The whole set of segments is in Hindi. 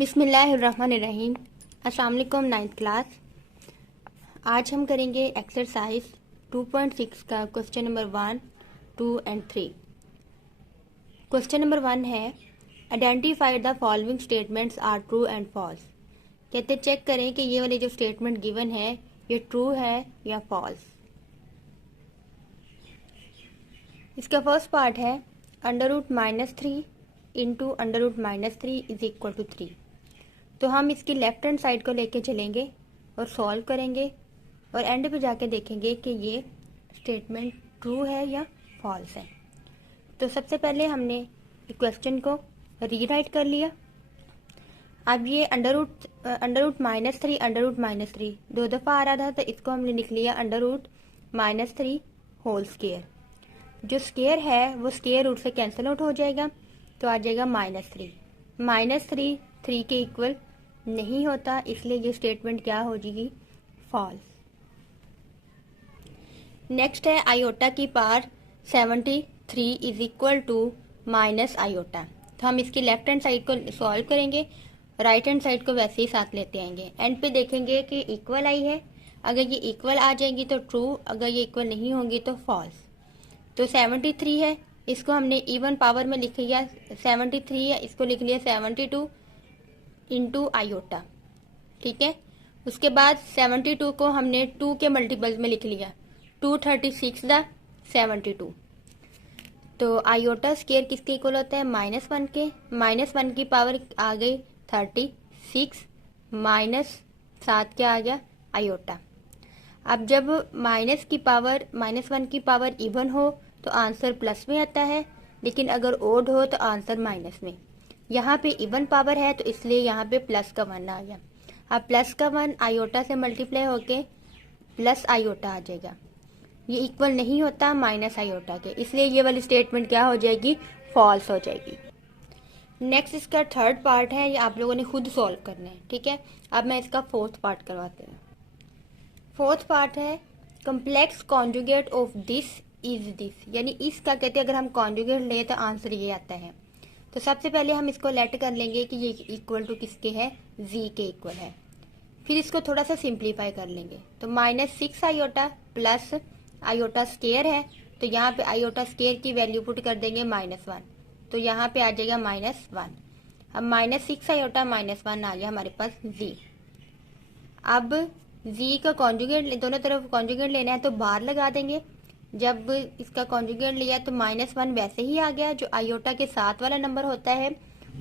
बिस्मिल्लाहिर्रहमानिर्रहीम। अस्सलाम वालेकुम 9th क्लास। आज हम करेंगे एक्सरसाइज 2.6 का question number 1, 2 and 3। Question number 1 है identify the following statements are true and false. कहते चेक करें कि ये वाली जो स्टेटमेंट गिवन है ये ट्रू है या फॉल्स। इसका फर्स्ट पार्ट है √-3 इंटू √-3 इज इक्वल टू 3। तो हम इसकी लेफ्ट हैंड साइड को लेके चलेंगे और सॉल्व करेंगे और एंड पे जाके देखेंगे कि ये स्टेटमेंट ट्रू है या फॉल्स है। तो सबसे पहले हमने क्वेश्चन को रीराइट कर लिया। अब ये √-3 दो दफ़ा आ रहा था तो इसको हमने लिख लिया √-3 होल स्क्वायर। जो स्क्वायर है वो स्क्वायर रूट से कैंसिल आउट हो जाएगा तो आ जाएगा -3 3 के इक्वल नहीं होता, इसलिए ये स्टेटमेंट क्या हो जाएगी, फॉल्स। नेक्स्ट है आयोटा की power 73 is equal to minus iota. तो हम इसकी लेफ्ट हैंड साइड को सॉल्व करेंगे, राइट हैंड साइड को वैसे ही साथ लेते आएंगे। एंड पे देखेंगे कि इक्वल आई है, अगर ये इक्वल आ जाएगी तो ट्रू, अगर ये इक्वल नहीं होंगी तो फॉल्स। तो 73 है, इसको हमने इवन पावर में लिख लिया 73 है, इसको लिख लिया 72 इंटू आयोटा। ठीक है, उसके बाद 72 को हमने 2 के मल्टीपल्स में लिख लिया 236 द 72। तो आयोटा स्क्वायर किसके इक्वल होता है, -1 के। -1 की पावर आ गई 36 -7 क्या आ गया आयोटा। अब जब -1 की पावर इवन हो तो आंसर प्लस में आता है, लेकिन अगर ओड हो तो आंसर माइनस में। यहाँ पे इवन पावर है तो इसलिए यहाँ पे प्लस का 1 आ गया। अब प्लस का 1 आयोटा से मल्टीप्लाई होके प्लस आयोटा आ जाएगा। ये इक्वल नहीं होता माइनस आयोटा के, इसलिए ये वाली स्टेटमेंट क्या हो जाएगी, फॉल्स हो जाएगी। नेक्स्ट इसका थर्ड पार्ट है, ये आप लोगों ने खुद सॉल्व करना है। ठीक है, अब मैं इसका फोर्थ पार्ट करवाते हैं। फोर्थ पार्ट है complex conjugate of this is this, यानी इसका कहते हैं अगर हम कॉन्जुगेट ले तो आंसर ये आता है। तो सबसे पहले हम इसको लेट कर लेंगे कि ये इक्वल टू किसके है, जी के इक्वल है। फिर इसको थोड़ा सा सिंप्लीफाई कर लेंगे तो -6 आयोटा प्लस आयोटा स्क्वायर है, तो यहाँ पे आयोटा स्क्वायर की वैल्यू पुट कर देंगे -1, तो यहाँ पे आ जाएगा -1। अब -6 आयोटा -1 आ गया हमारे पास जी। अब जी का कॉन्जुगेट दोनों तरफ कॉन्जुगेट लेना है तो बाहर लगा देंगे। जब इसका कॉन्जुगेट लिया तो -1 वैसे ही आ गया, जो आयोटा के साथ वाला नंबर होता है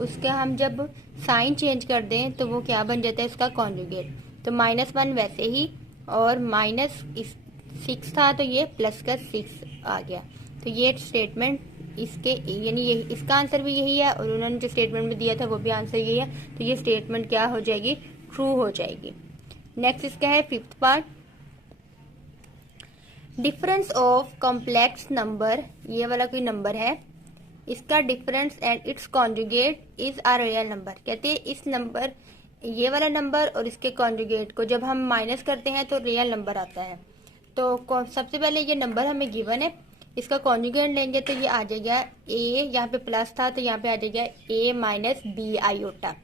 उसका हम जब साइन चेंज कर दें तो वो क्या बन जाता है, उसका कॉन्जुगेट। तो -1 वैसे ही, और -6 था तो ये प्लस का 6 आ गया। तो ये स्टेटमेंट इसके यानी ये इसका आंसर भी यही है और उन्होंने जो स्टेटमेंट में दिया था वो भी आंसर यही है। तो ये स्टेटमेंट क्या हो जाएगी, ट्रू हो जाएगी। नेक्स्ट इसका है fifth part, difference of complex number. ये वाला कोई नंबर है, इसका difference and it's conjugate is a real number. कहते हैं इस नंबर, ये वाला नंबर और इसके कॉन्जुगेट को जब हम माइनस करते हैं तो रियल नंबर आता है। तो सबसे पहले ये नंबर हमें गिवन है, इसका कॉन्जुगेट लेंगे तो ये आ जाएगा ए, यहाँ पे प्लस था तो यहाँ पे आ जाएगा a - b आयोटा।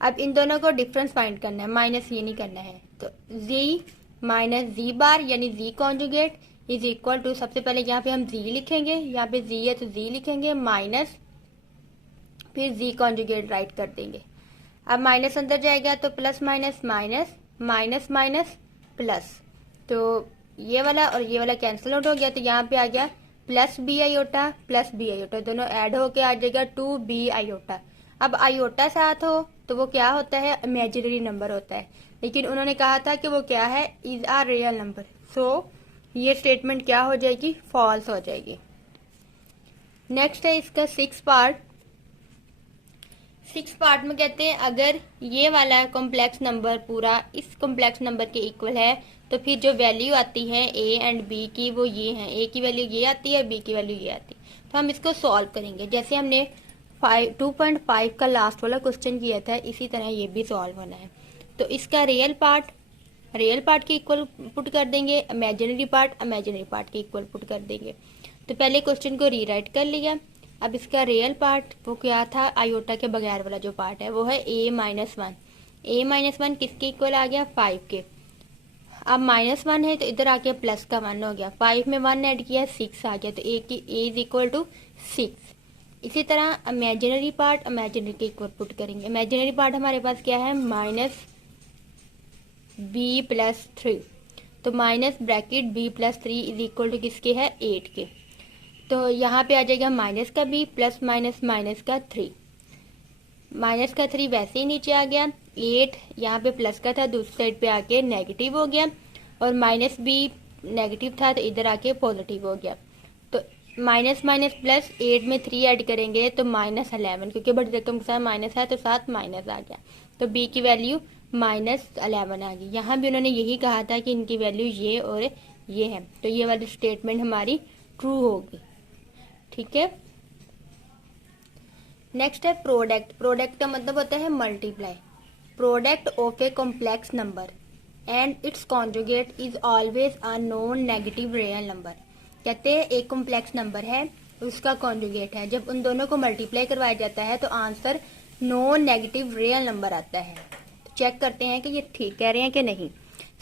अब इन दोनों को डिफरेंस फाइंड करना है, माइनस ये नहीं करना है। तो z - z बार यानी z conjugate is equal to, सबसे पहले यहाँ पे हम z लिखेंगे, यहाँ पे z है तो z लिखेंगे माइनस, फिर z कॉन्जुगेट राइट कर देंगे। अब माइनस अंदर जाएगा तो plus minus minus minus minus plus, तो ये वाला और ये वाला कैंसिल आउट हो गया तो यहाँ पे आ गया plus b iota plus b iota, दोनों ऐड होके आ जाएगा 2b आयोटा। अब आयोटा साथ हो तो वो क्या होता है, इमेजिनरी नंबर होता है, लेकिन उन्होंने कहा था कि वो क्या है, इज आ रियल नंबर। सो ये स्टेटमेंट क्या हो जाएगी, फॉल्स हो जाएगी। नेक्स्ट है इसका सिक्स पार्ट में कहते हैं अगर ये वाला कॉम्प्लेक्स नंबर पूरा इस कॉम्प्लेक्स नंबर के इक्वल है तो फिर जो वैल्यू आती है ए एंड बी की वो ये है, ए की वैल्यू ये आती है, बी की वैल्यू ये आती है। तो हम इसको सॉल्व करेंगे, जैसे हमने 2.5 का लास्ट वाला क्वेश्चन किया था इसी तरह ये भी सॉल्व होना है। तो इसका रियल पार्ट के इक्वल पुट कर देंगे, इमेजिनरी पार्ट के इक्वल पुट कर देंगे। तो पहले क्वेश्चन को रीराइट कर लिया, अब इसका रियल पार्ट वो क्या था, आयोटा के बगैर वाला जो पार्ट है वो है a-1। a-1 किसके इक्वल आ गया, 5 के। अब -1 है तो इधर आके प्लस का 1 हो गया, 5 में 1 ऐड किया 6 आ गया, तो a इज इक्वल टू 6। इसी तरह इमेजिनरी पार्ट इमेजिनरी के इक्वल पुट करेंगे। इमेजिनरी पार्ट हमारे पास क्या है, -b+3, तो minus bracket b+3 is equal to किसके है, 8 के। तो यहाँ पे आ जाएगा माइनस का b प्लस माइनस माइनस का 3, माइनस का 3 वैसे ही नीचे आ गया, 8 यहाँ पे प्लस का था दूसरी साइड पे आके नेगेटिव हो गया, और माइनस b नेगेटिव था तो इधर आके पॉजिटिव हो गया। तो माइनस माइनस प्लस 8 में 3 ऐड करेंगे तो -11, क्योंकि बड़ी रकम के साथ माइनस है तो साथ माइनस आ गया, तो b की वैल्यू -11 आ गई। यहाँ भी उन्होंने यही कहा था कि इनकी वैल्यू ये और ये है, तो ये वाली स्टेटमेंट हमारी ट्रू होगी। ठीक है, नेक्स्ट है प्रोडक्ट। प्रोडक्ट का मतलब होता है multiply. Product of a complex number and it's conjugate is always a non negative real number. कहते हैं एक कॉम्प्लेक्स नंबर है, उसका कॉन्जुगेट है, जब उन दोनों को मल्टीप्लाई करवाया जाता है तो answer non negative real number आता है। तो चेक करते हैं कि ये ठीक कह रहे हैं कि नहीं।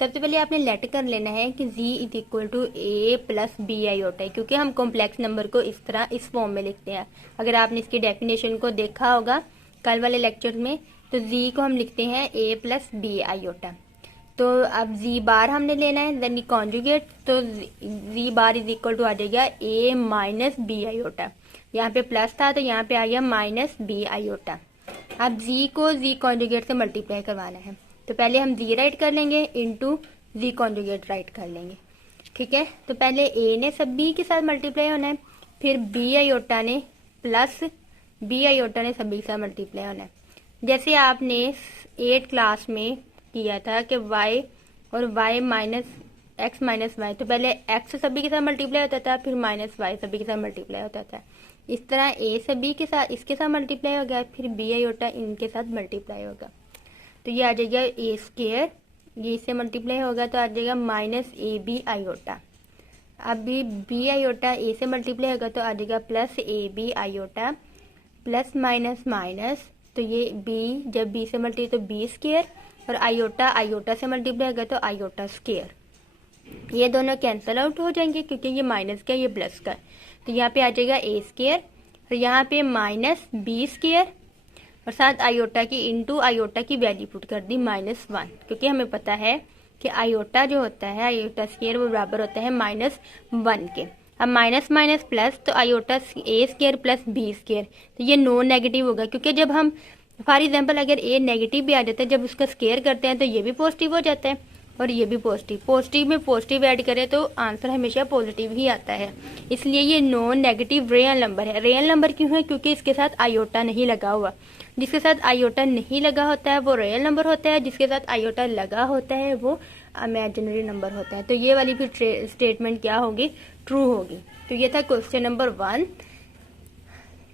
सबसे पहले आपने लेट कर लेना है कि z is equal to a plus b iota, क्योंकि हम कॉम्प्लेक्स नंबर को इस तरह इस फॉर्म में लिखते हैं। अगर आपने इसकी डेफिनेशन को देखा होगा कल वाले लेक्चर में, तो z को हम लिखते हैं a प्लस बी आयोटा। तो अब z बार हमने लेना है, देन कॉन्जुगेट, तो z bar is equal to आ जाएगा a माइनस बी आयोटा। यहाँ पे प्लस था तो यहाँ पे आ गया माइनस बी आयोटा। अब z को z कॉन्जुगेट से मल्टीप्लाई करवाना है, तो पहले हम z राइट कर लेंगे इंटू z कॉन्जुगेट राइट कर लेंगे। ठीक है, तो पहले a ने सब b के साथ मल्टीप्लाई होना है, फिर b आयोटा ने प्लस b आयोटा ने सभी के साथ मल्टीप्लाई होना है। जैसे आपने 8 क्लास में किया था कि y और y minus x minus y, तो पहले x सभी के साथ मल्टीप्लाई होता था, फिर माइनस y सभी के साथ मल्टीप्लाई होता था। इस तरह a सभी के साथ इसके साथ मल्टीप्लाई हो गया, फिर b आयोटा इनके साथ मल्टीप्लाई होगा, तो ये आ जाएगा a स्क्वायर, ये इससे मल्टीप्लाई होगा तो आ जाएगा माइनस ए बी आयोटा। अभी b आयोटा a से मल्टीप्लाई होगा तो आ जाएगा plus a b iota, plus minus minus, तो ये b जब b से मल्टीप्लाई तो b स्क्वायर, और आयोटा आयोटा से मल्टीप्लाई होगा तो आयोटा स्क्वायर। ये दोनों कैंसल आउट हो जाएंगे क्योंकि ये माइनस का ये प्लस का, तो यहाँ पे आ जाएगा a स्क्वायर, और यहाँ पे माइनस b स्क्वायर, और साथ आयोटा की इंटू आयोटा की वैल्यू पुट कर दी -1, क्योंकि हमें पता है कि आयोटा जो होता है आयोटा स्क्वायर वो बराबर होता है -1 के। अब माइनस माइनस प्लस, तो iota a square plus b square, तो ये नॉन नेगेटिव होगा, क्योंकि जब हम फॉर एग्जांपल अगर a नेगेटिव भी आ जाता है, जब उसका स्क्वायर करते हैं तो ये भी पॉजिटिव हो जाता है और ये भी पॉजिटिव। पॉजिटिव में पॉजिटिव ऐड करें तो आंसर हमेशा पॉजिटिव ही आता है, इसलिए ये नॉन नेगेटिव रियल नंबर है। रियल नंबर क्यों है, क्योंकि इसके साथ आयोटा नहीं लगा हुआ। जिसके साथ आयोटा नहीं लगा होता है वो रियल नंबर होता है, जिसके साथ आयोटा लगा होता है वो इमेजिनरी नंबर होता है। तो ये वाली फिर स्टेटमेंट क्या होगी, ट्रू होगी। तो ये था क्वेश्चन नंबर 1।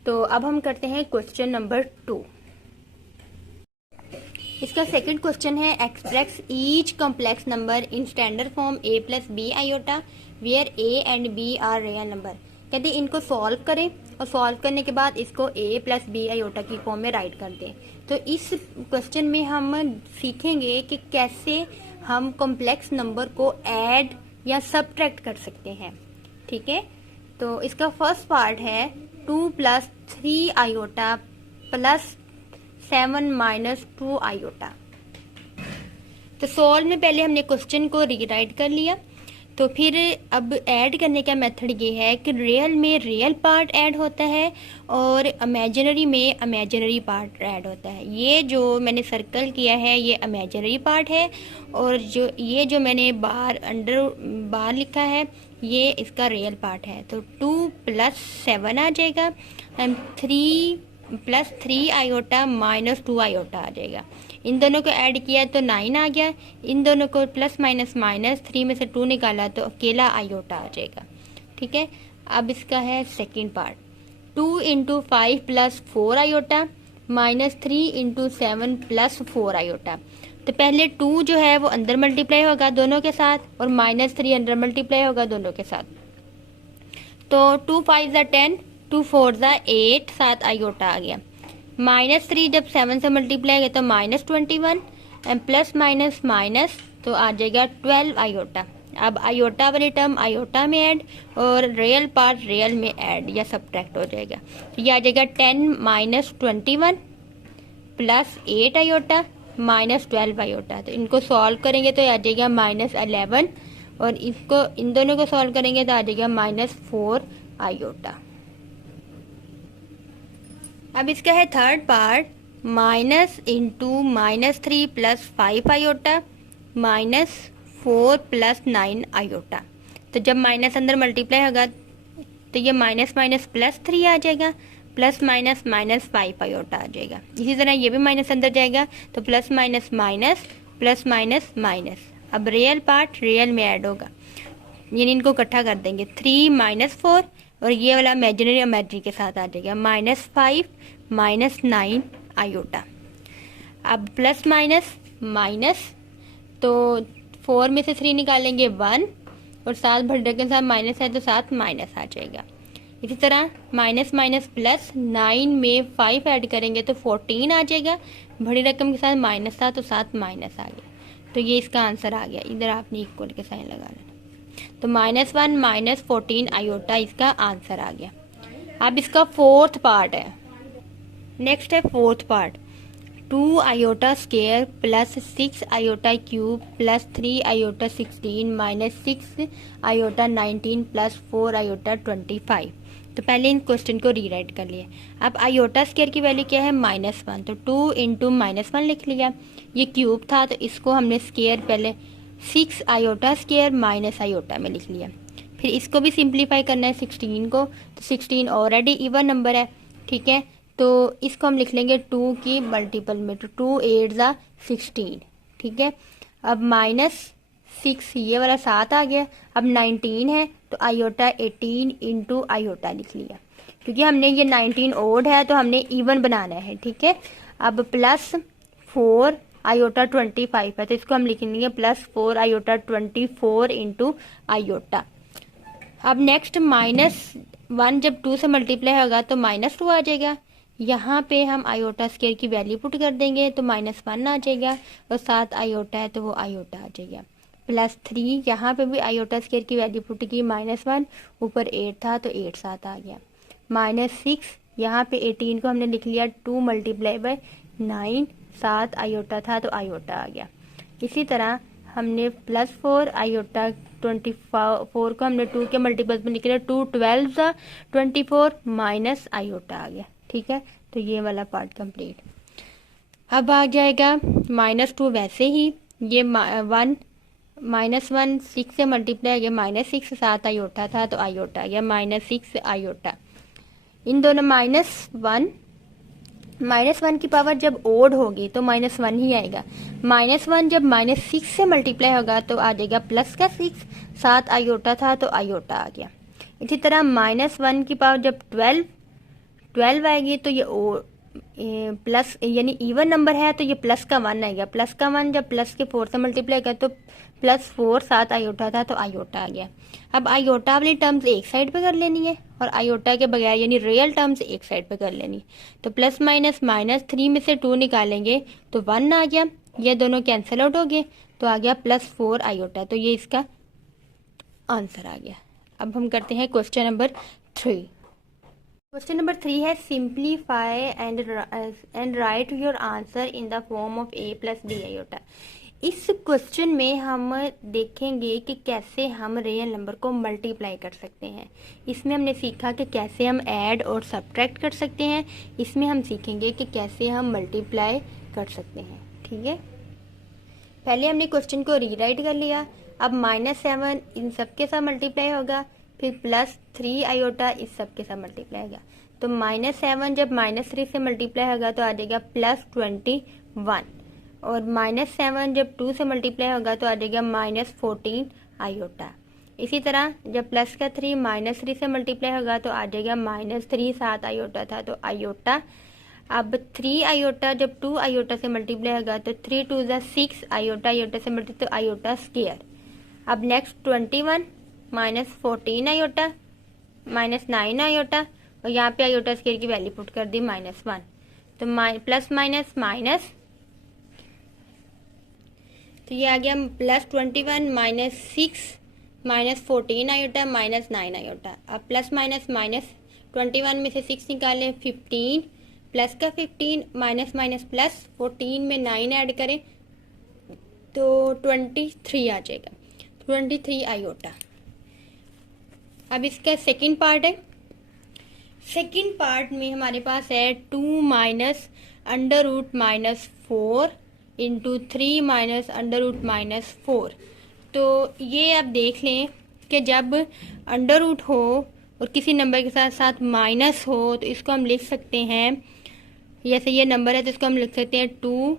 तो अब हम करते हैं क्वेश्चन नंबर 2। इसका सेकंड क्वेश्चन है express each complex number in standard form a plus b iota where a and b are real number. कहते इनको सॉल्व करें और सॉल्व करने के बाद इसको a प्लस बी आयोटा की फॉर्म में राइट कर दें। तो इस क्वेश्चन में हम सीखेंगे कि कैसे हम कॉम्प्लेक्स नंबर को ऐड या सब्ट्रैक्ट कर सकते हैं। ठीक है, तो इसका फर्स्ट पार्ट है 2 + 3 आयोटा प्लस 7 - 2 आयोटा। तो सॉल्व में पहले हमने क्वेश्चन को रीराइट कर लिया, तो फिर अब ऐड करने का मेथड ये है कि रियल में रियल पार्ट ऐड होता है और इमेजिनरी में इमेजिनरी पार्ट ऐड होता है। ये जो मैंने सर्कल किया है ये इमेजिनरी पार्ट है, और जो ये जो मैंने बार अंडर बार लिखा है ये इसका रियल पार्ट है। तो 2 + 7 आ जाएगा एंड 3 + 3 आयोटा - 2 आयोटा आ जाएगा। इन दोनों को ऐड किया तो 9 आ गया, इन दोनों को प्लस माइनस माइनस 3 में से 2 निकाला तो अकेला आयोटा आ जाएगा। ठीक है, अब इसका है सेकंड पार्ट 2 × 5 + 4 आयोटा -3 × 7 + 4 आयोटा। तो पहले 2 जो है वो अंदर मल्टीप्लाई होगा दोनों के साथ, और -3 अंदर मल्टीप्लाई होगा दोनों के साथ। तो 2 × 5 = 10, 2 4 ज़ा 8, 7 आयोटा आ गया। -3 जब 7 से मल्टीप्लाई है तो -21 एंड प्लस माइनस माइनस तो आ जाएगा 12 आयोटा। अब आयोटा वाली टर्म आयोटा में ऐड और रियल पार्ट रियल में ऐड या सब्ट्रैक्ट हो जाएगा। तो ये आ जाएगा 10 - 21 प्लस 8 आयोटा -12 आयोटा। तो इनको सॉल्व करेंगे तो आ जाएगा -11 और इसको इन दोनों को सॉल्व करेंगे तो आ जाएगा -4 आयोटा। अब इसका है third part, minus into -3 plus 5 iota -4 plus 9 iota. तो जब माइनस अंदर मल्टीप्लाई होगा तो ये माइनस माइनस प्लस 3 आ जाएगा, प्लस माइनस -5 आयोटा आ जाएगा। इसी तरह ये भी माइनस अंदर जाएगा तो plus minus minus plus minus minus. अब रियल पार्ट रियल में ऐड होगा, यानी इनको इकट्ठा कर देंगे। 3 - 4 और ये वाला इमेजिनरी इमेजिनरी के साथ आ जाएगा -5 -9 आयोटा। अब प्लस माइनस माइनस तो 4 में से 3 निकालेंगे 1 और 7 भड़े के साथ माइनस है तो 7 माइनस आ जाएगा। इसी तरह माइनस माइनस प्लस 9 में 5 ऐड करेंगे तो 14 आ जाएगा। बड़ी रकम के साथ माइनस था तो 7 माइनस आ गया। तो ये इसका आंसर आ गया। इधर आपने इक्वल के साइन लगा लेना। तो -1 - 14 आयोटा इसका आंसर आ गया। अब इसका फोर्थ पार्ट है। नेक्स्ट है fourth part, 2 iota square plus 6 iota cube plus 3 iota 16 - 6 iota 19 plus 4 iota 25। तो पहले इन क्वेश्चन को रीराइट कर लिए। अब आयोटा स्क्वायर की वैल्यू क्या है -1, तो 2 इंटू -1 लिख लिया। ये क्यूब था तो इसको हमने स्क्वायर पहले 6 आयोटा स्क्वायर माइनस आयोटा में लिख लिया। फिर इसको भी सिंप्लीफाई करना है 16 को, तो 16 ऑलरेडी इवन नंबर है, ठीक है। तो इसको हम लिख लेंगे 2 की मल्टीपल में, तो 2 8 ज़ा 16, ठीक है। अब -6 ये वाला 7 आ गया। अब 19 है तो आयोटा 18 इंटू आयोटा लिख लिया, क्योंकि हमने ये 19 ओड है तो हमने इवन बनाना है, ठीक है। अब प्लस 4 आयोटा 25 है तो इसको हम लिखेंगे +4 आयोटा 24 इंटू आयोटा। अब नेक्स्ट -1 जब 2 से मल्टीप्लाई होगा तो -2 आ जाएगा। यहाँ पे हम आयोटा स्क्वायर की वैल्यू पुट कर देंगे तो -1 आ जाएगा और 7 आयोटा है तो वो आयोटा आ जाएगा। +3 यहाँ पे भी आयोटा स्क्वायर की वैल्यू पुट की -1, ऊपर 8 था तो 8 7 आ गया। -6 यहाँ पे 18 को हमने लिख लिया 2 × 9, 7 आयोटा था तो आयोटा आ गया। इसी तरह हमने +4 आयोटा 24 को हमने 2 के मल्टीपल्स में लिख लिया, 2 12 ज़ा 24 माइनस आयोटा आ गया, ठीक है। तो ये वाला पार्ट कंप्लीट। अब आ जाएगा -2 वैसे ही, ये 1 -1 6 से मल्टीप्लाई गया -6 7 आयोटा था तो आयोटा आ गया -6 आयोटा। इन दोनों -1 की पावर जब ओड होगी तो -1 ही आएगा। -1 जब -6 से मल्टीप्लाई होगा तो आ जाएगा प्लस का 6, 7 आयोटा था तो आयोटा आ गया। इसी तरह -1 की पावर जब 12 आएगी तो ये प्लस यानी इवन नंबर है तो ये प्लस का 1 आएगा। प्लस का 1 जब प्लस के 4 से मल्टीप्लाई कर तो +4 7 आयोटा था तो आयोटा आ गया। अब आयोटा वाली टर्म्स एक साइड पे कर लेनी है और आयोटा के बगैर यानी रियल टर्म्स एक साइड पे कर लेनी। तो प्लस माइनस -3 में से 2 निकालेंगे तो 1 आ गया, ये दोनों कैंसिल आउट हो गए तो आ गया +4 आयोटा। तो ये इसका आंसर आ गया। अब हम करते हैं क्वेश्चन नंबर 3। क्वेश्चन नंबर 3 है simplify and right your answer in the form of a + b iota. इस क्वेश्चन में हम देखेंगे कि कैसे हम रियल नंबर को मल्टीप्लाई कर सकते हैं। इसमें हमने सीखा कि कैसे हम ऐड और सब्ट्रैक्ट कर सकते हैं। इसमें हम सीखेंगे कि कैसे हम मल्टीप्लाई कर सकते हैं, ठीक है। पहले हमने क्वेश्चन को रीराइट कर लिया। अब -7 इन सब के साथ मल्टीप्लाई होगा, फिर +3 आयोटा इस सब के साथ मल्टीप्लाई होगा। तो -7 जब -3 से मल्टीप्लाई होगा तो आ जाएगा +21 और -7 जब 2 से मल्टीप्लाई होगा तो आ जाएगा -14 आयोटा। इसी तरह जब प्लस का 3 -3 से मल्टीप्लाई होगा तो आ जाएगा -3 7 आयोटा था तो आयोटा। अब 3 आयोटा जब 2 आयोटा से मल्टीप्लाई होगा तो 3 2 ज़ा 6 आयोटा आयोटा से मल्टीप्लाई तो आयोटा स्क्वायर। अब नेक्स्ट 21 -14 आयोटा -9 आयोटा और यहाँ पे आयोटा स्क्वायर की वैल्यू पुट कर दी -1, तो प्लस माइनस माइनस, तो ये आ गया +21 -6 -14 आयोटा -9 आयोटा। अब प्लस माइनस माइनस 21 में से 6 निकालें 15, प्लस का 15 माइनस माइनस प्लस 14 में 9 ऐड करें तो 23 आ जाएगा, 23 आयोटा। अब इसका सेकंड पार्ट है। सेकंड पार्ट में हमारे पास है 2 minus under root -4 into 3 minus under root -4। तो ये आप देख लें कि जब अंडर रूट हो और किसी नंबर के साथ साथ माइनस हो तो इसको हम लिख सकते हैं, जैसे ये नंबर है तो इसको हम लिख सकते हैं 2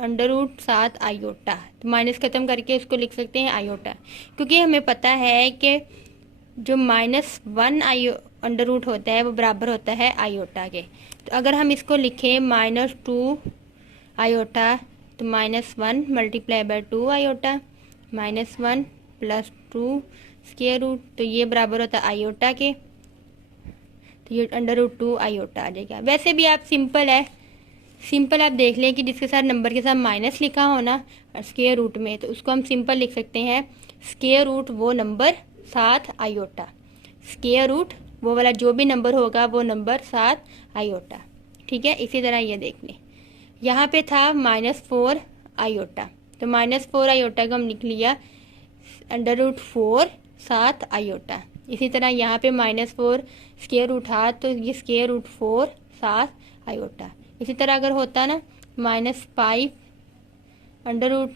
अंडर रूट 7 आयोटा। तो माइनस खत्म करके इसको लिख सकते हैं आयोटा, क्योंकि हमें पता है कि जो -1 अंडर रूट होता है वो बराबर होता है आयोटा के। तो अगर हम इसको लिखें -2 आयोटा तो -1 multiply by 2 iota, -1 + 2 square root, तो ये बराबर होता है आयोटा के, तो ये अंडर रूट 2 आयोटा आ जाएगा। वैसे भी आप सिंपल है, सिंपल आप देख लें कि जिसके साथ नंबर के साथ माइनस लिखा हो ना स्क्वायर रूट में, तो उसको हम सिंपल लिख सकते हैं स्क्वायर रूट वो नंबर 7 आयोटा, स्क्वायर रूट वो वाला जो भी नंबर होगा वो नंबर 7 आयोटा। ठीक है, इसी तरह ये देख लें, यहाँ पे था -4 आयोटा, तो -4 आयोटा को हम लिख लिया अंडर रूट 4 7 आयोटा। इसी तरह यहाँ पे -4 स्क्वायर रूट था तो ये स्क्वायर रूट 4 7 आयोटा। इसी तरह अगर होता ना -5 अंडर रूट,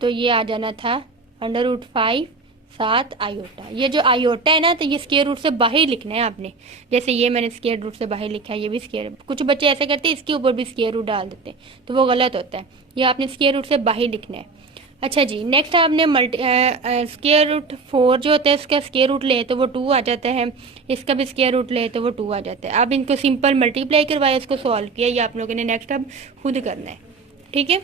तो ये आ जाना था अंडर रूट 5 7 आयोटा। ये जो आयोटा है ना, तो ये स्क्वायर रूट से बाहर लिखना है आपने, जैसे ये मैंने स्क्वायर रूट से बाहर लिखा है, ये भी स्क्वायर, कुछ बच्चे ऐसे करते हैं इसके ऊपर भी स्क्वायर रूट डाल देते हैं, तो वो गलत होता है, ये आपने स्क्वायर रूट से बाहर लिखना है। अच्छा जी, नेक्स्ट आपने स्क्वायर रूट 4 जो होता है उसका स्क्वायर रूट ले तो वो 2 आ जाता है, इसका भी स्क्वायर रूट ले तो वो 2 आ जाता है। अब इनको सिंपल मल्टीप्लाई करवाया, इसको सॉल्व किया, ये आप लोगों ने नेक्स्ट अब खुद करना है। ठीक है,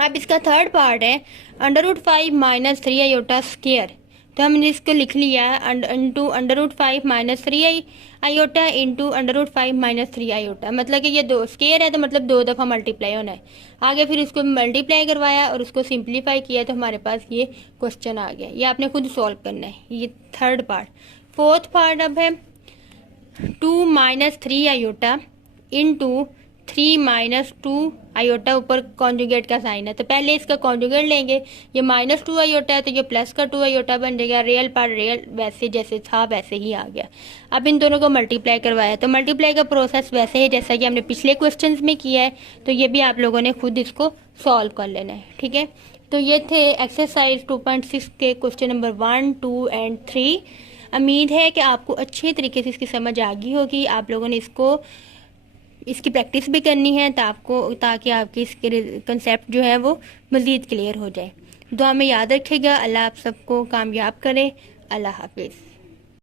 अब इसका थर्ड पार्ट है अंडर रूट 5 -3 आयोटा स्क्वायर, तो हमने इसको लिख लिया into under root 5 -3 iota into under root 5 -3 iota, मतलब कि ये 2 स्क्वायर है तो मतलब 2 दफ़ा मल्टीप्लाई होना है। आगे फिर इसको मल्टीप्लाई करवाया और उसको सिंप्लीफाई किया तो हमारे पास ये क्वेश्चन आ गया, ये आपने खुद सॉल्व करना है, ये थर्ड पार्ट। फोर्थ पार्ट अब है 2 -3 आयोटा इंटू 3 - 2 आयोटा, ऊपर कॉन्जुगेट का साइन है तो पहले इसका कॉन्जुगेट लेंगे, ये -2 आयोटा है तो ये प्लस का 2 आयोटा बन जाएगा, रियल पार्ट रियल वैसे जैसे था वैसे ही आ गया। अब इन दोनों को मल्टीप्लाई करवाया तो मल्टीप्लाई का प्रोसेस वैसे ही जैसा कि हमने पिछले क्वेश्चंस में किया है, तो ये भी आप लोगों ने खुद इसको सॉल्व कर लेना है। ठीक है, तो ये थे एक्सरसाइज 2.6 के क्वेश्चन नंबर 1, 2 एंड 3। उम्मीद है कि आपको अच्छे तरीके से इसकी समझ आ गई होगी। आप लोगों ने इसकी प्रैक्टिस भी करनी है ताकि आपकी इसके कंसेप्ट जो है वो मज़ीद क्लियर हो जाए। दुआ में याद रखिएगा। अल्लाह आप सबको कामयाब करे। अल्लाह हाफिज़।